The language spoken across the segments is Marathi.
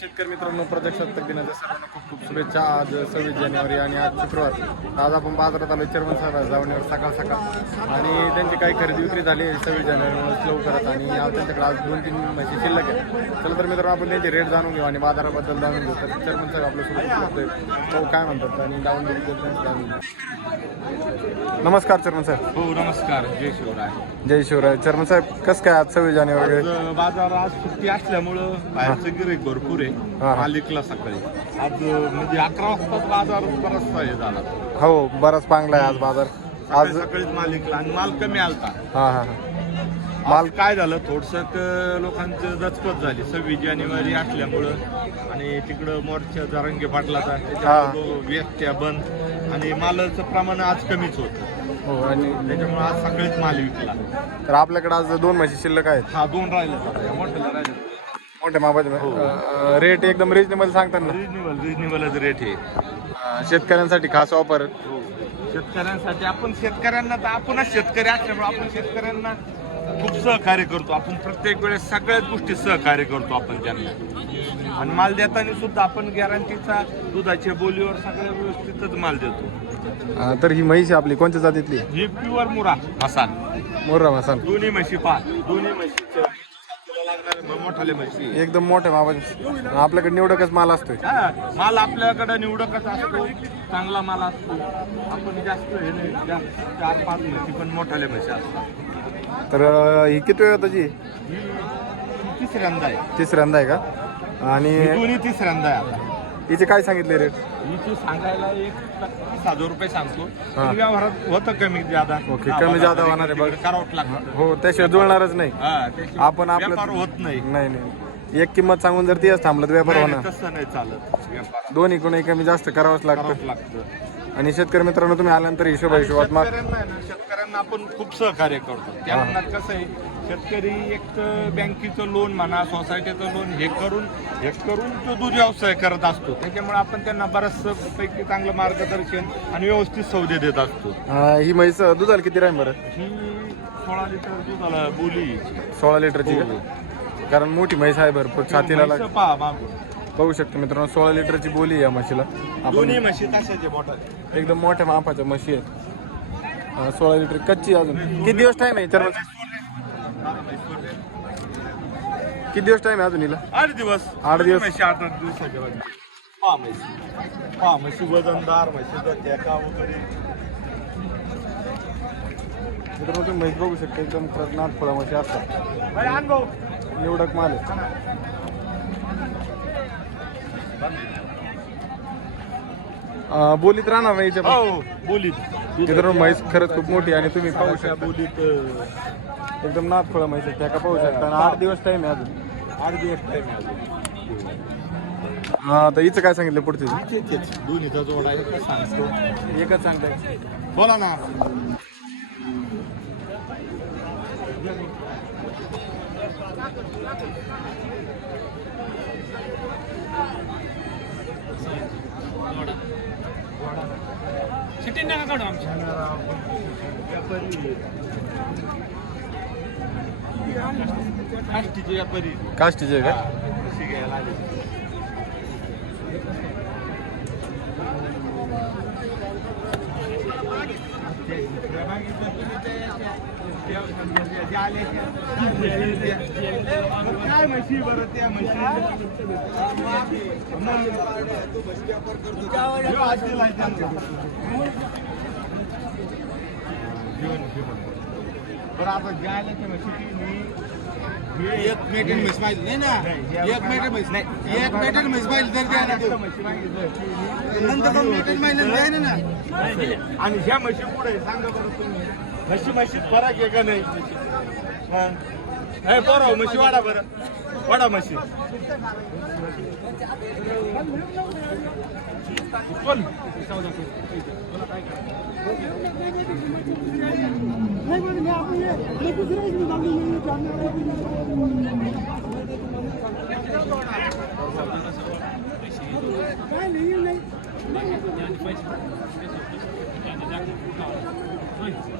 शेतकरी मित्रांनो प्रजासत्ताक दिनाच्या सर्वांना खूप खूप शुभेच्छा. आज सव्वीस जानेवारी आणि आज शुक्रवार. आज आपण बाजारात आलो चर्मन साहेब जावणीवर सकाळ सकाळ. आणि त्यांची काही खरेदी विक्री झाली सव्वीस जानेवारी लवकरात आणि आज त्यांच्याकडे आज दोन तीन म्हशी शिल्लक आहे चला तर मित्रांनो आपण त्यांचे रेट जाणून घेऊ आणि बाजाराबद्दल जाणून घेऊ. तर चर्मन साहेब आपल्यासोबत तो काय म्हणतात? आणि डाऊन घेऊ नमस्कार चर्मन साहेब. हो नमस्कार. जय शिवराय. जय शिवराय. चर्मन साहेब कसं काय आज सव्वीस जानेवारी? बाजार आज सुट्टी असल्यामुळं बाहेरचं गिरेक भरपूर आहे. हा. मालिकला सकाळी. आज म्हणजे अकरा वाजता बाजार बराचसा हे झाला. हो बराच चांगला आहे आज बाजार. आज आज सकाळीच मालिकला आणि माल कमी आलता. हा हा माल काय झालं? थोडस लोकांचं दचपत झाली. सव्वीस जानेवारी असल्यामुळं आणि तिकडं मोर्चा जरंगे पाटलाचा त्याच्यामुळं व्यक्त्या बंद आणि मालाचं प्रमाण आज कमीच होतं. हो आणि त्याच्यामुळे आज सकाळीच माल विकला. तर आपल्याकडे आज दोन म्हशी शिल्लक आहेत. हा दोन राहिले मोठ्याला राहिले मोठ्या मापाचे रेट एकदम रिजनेबल सांगतात ना रिजनेबल रिजनेबलच रेट आहे. अं, शेतकऱ्यांसाठी खास ऑफर शेतकऱ्यांसाठी आपण शेतकऱ्यांना तर आपणच शेतकरी असल्यामुळे आपण शेतकऱ्यांना खूप सहकार्य करतो. आपण प्रत्येक वेळेस सगळ्याच गोष्टी सहकार्य करतो आपण त्यांना. आणि माल देताना सुद्धा आपण गॅरंटीचा दुधाच्या बोलीवर सगळ्या व्यवस्थितच माल देतो. तर ही म्हैस आहे आपली. कोणत्या जातीतली? ही प्युअर मुरा मसान मोर्रा मसाल दोन्ही म्हशी पाच दोन्ही लागणारे मोठाले म्हशी. एकदम मोठ्या मापाचे आपल्याकडे निवडकच माल असतोय. हा, माल आपल्याकडे निवडकच असतो चांगला माल असतो आपण जास्त हे नाही जास्त चार पाच म्हशी पण मोठाले म्हशी असतात. तर अं, ही किती वेळ त्याची? ही तिसऱ्यांदा आहे. तिसऱ्यांदा आहे का? आणि ही दोन्ही तिसऱ्यांदा आहे आता. हिचे काय सांगितले रेट हिची सांगायला एक तीस हजार रुपये सांगतो. हा. पण व्यवहारात होतं कमी जादा ओके, हा, कमी जादा होणार आहे, बघ. तिकडे करावंच लागतं. हो त्याशिवाय जुळणारच नाही. हा, त्याशिवाय आपण आपलं व्यापार होत नाही. नाही नाही. एक किंमत सांगून जर तीच थांबलं तर व्यापार होणार. तसं नाही चालत. व्यापार. दोन्ही कोणी कमी जास्त करावंच लागतं. करावंच लागतं. आणि शेतकरी मित्रांनो तुम्ही आल्यानंतर हिशोबा हिशोबात मग शेतकऱ्यांना आहे ना, शेतकऱ्यांना आपण खूप सहकार्य करतो. त्या मनात कसं आहे शेतकरी एक तर बँकेचं लोन म्हणा सोसायटीचं लोन हे करून हे करून तो दूध व्यवसाय करत असतो. त्याच्यामुळे आपण त्यांना बरंचसं पैकी चांगलं मार्गदर्शन आणि व्यवस्थित सौदे देत असतो. अं, ही म्हैस दुधाला किती राहील बरं? ही सोळा लिटर दुधाला बोली. सोळा लिटरची का? कारण मोठी म्हैस आहे भरपूर छातीला लाग म्हैस पहा मागून. पाहू शकतो मित्रांनो सोळा लिटरची बोली आहे या म्हशीला. आपण दोन्ही म्हशी तशाचे एकदम मोठ्या मापाच्या म्हशी आहेत. अं, सोळा लिटर कच्ची अजून. किती दिवस टाइम आहे किती दिवस टाइम आहे अजून हिला? आठ दिवस. आठ दिवस. म्हशी आठ आठ दिवसाच्या वर. पहा म्हशी. पहा म्हशी वजनदार वगैरे मित्रांनो तुम्ही म्हैस बघू शकता एकदम नाथ फळा म्हशी असतात. निवडक माल आहे. अं, बोलीत राहणार नाही याच्या हो बोलीत. मित्रांनो म्हैस खरंच खूप मोठी आणि तुम्ही पाहू त्या शकता. बोलीत अं, एकदम नाथ फळा म्हैस आहे त्या का पाहू शकता. आणि आठ दिवस टाइम आहे अजून. आठ दिवस टाइम आहे अजून. हा तर हिचं काय सांगितलं पुढचे? तेच, तेच. दोन्हीचा जोड आहे का सांगतो. एकच सांगताय. बोला ना. काष्टीचे व्यापारी. काष्टीचे का? घ्यायला आले. काय म्हशी बरं त्या म्हशी. बरं आता ज्याला त्या म्हशी मी एक मेटन म्हैस पाहिजे नाही ना एक म्हैस नाही एक द्या ना? देऊ. नंतर दोन द्या ना ना आणि ह्या म्हशी पुढे सांगा बरं तुम्ही. म्हशी म्हशीत फरक आहे का नाही नाही? हे. बरं हो, म्हशी वाडा बरं. वाडा म्हशी. कोण नाही.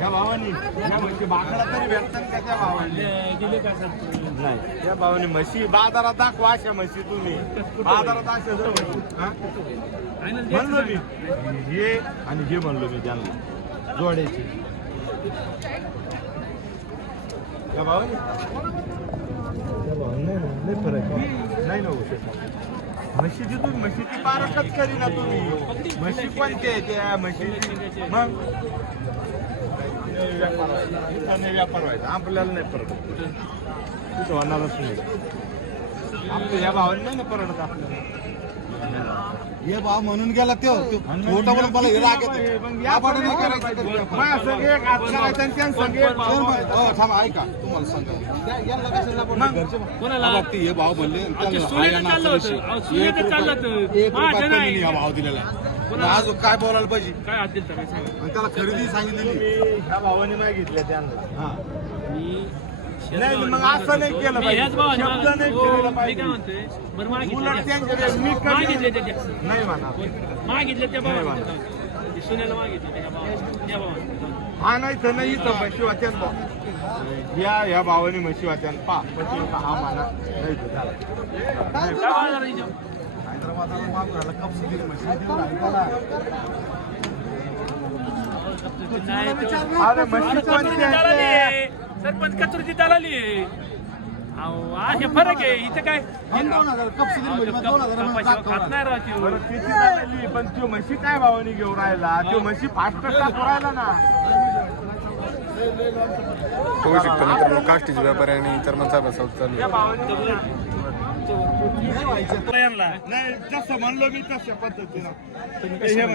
या भावानी. या म्हशी बाकळा तरी भेटतात का त्या भावानी? नाही. त्या भावानी म्हशी बाजारात दाखवा अशा म्हशी तुम्ही. बाजारात अशा जर म्हशी, हा? म्हणलो मी. हे आणि हे म्हणलो मी त्यांना. जोड्याची. त्या भावानी. भावानी नाही ना फरक आहे. नाही ना होऊ शकत म्हशीची तुम्ही म्हशीची पारखच करी ना तुम्ही. म्हशी कोणते आहे त्या म्हशीची मग? व्यापार व्हायचा. इथं नाही व्यापार व्हायचा. आपल्याला नाही परवडत. तिथं होणारच नाही. आपल्या या भावाने नाही ना परवडत आपल्याला. हे भाव म्हणून गेला तो. मोठा म्हणून मला हे मग- हो, ऐका. तुम्हाला सांगा? हा, ते भाव म्हणले भाव दिलेला आहे. आज काय बोलायला पाहिजे? काय काय सांगा. आणि त्याला खरेदी सांगितलेली मी ह्या भावाने मागितले त्यांना हा. मी नाही मग असं नाही केलं मी पाहिजे. भावाने शब्द नाही हो, केलेला मी पाहिजे. काय म्हणतोय? बरं मागितलं उलट मी मागितले ते द्या. नाही म्हणा. मागितलं त्या नाही. ते सुनेला मागितलं त्या त्या हा नाही तर नाही इथं म्हशी वाट्यान बा. या या भावाने म्हशी वाट्यान पा हा म्हणा. नाही तर झालं. काय बाजार आहे इथं? हैदराबादाला माफ झाला म्हशी सरपंच कचोरीची दलाली आहे. फरक आहे. इथं काय? मग. खात नाही राहते हो. पण तो म्हशी काय भावाने घेऊन राहिला? तो म्हशी फास्ट राहिला ना. होऊ शकतो मित्रांनो काष्टीचे व्यापारी आणि चर्मन साहेबांसोबत चालू नाही व्हायचं. नाही जसं म्हणलो मी तशा पद्धतीनं. हे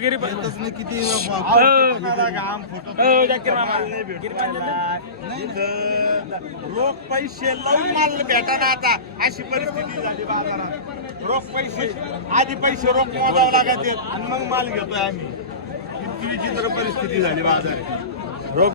गिरी किती हो, रोख पैसे लावून माल भेटाना आता. अशी परिस्थिती झाली बाजारात. रोख पैसे आधी पैसे रोख मोजावं लागत आणि मग माल घेतोय आम्ही. इतकी तर परिस्थिती झाली बाजारात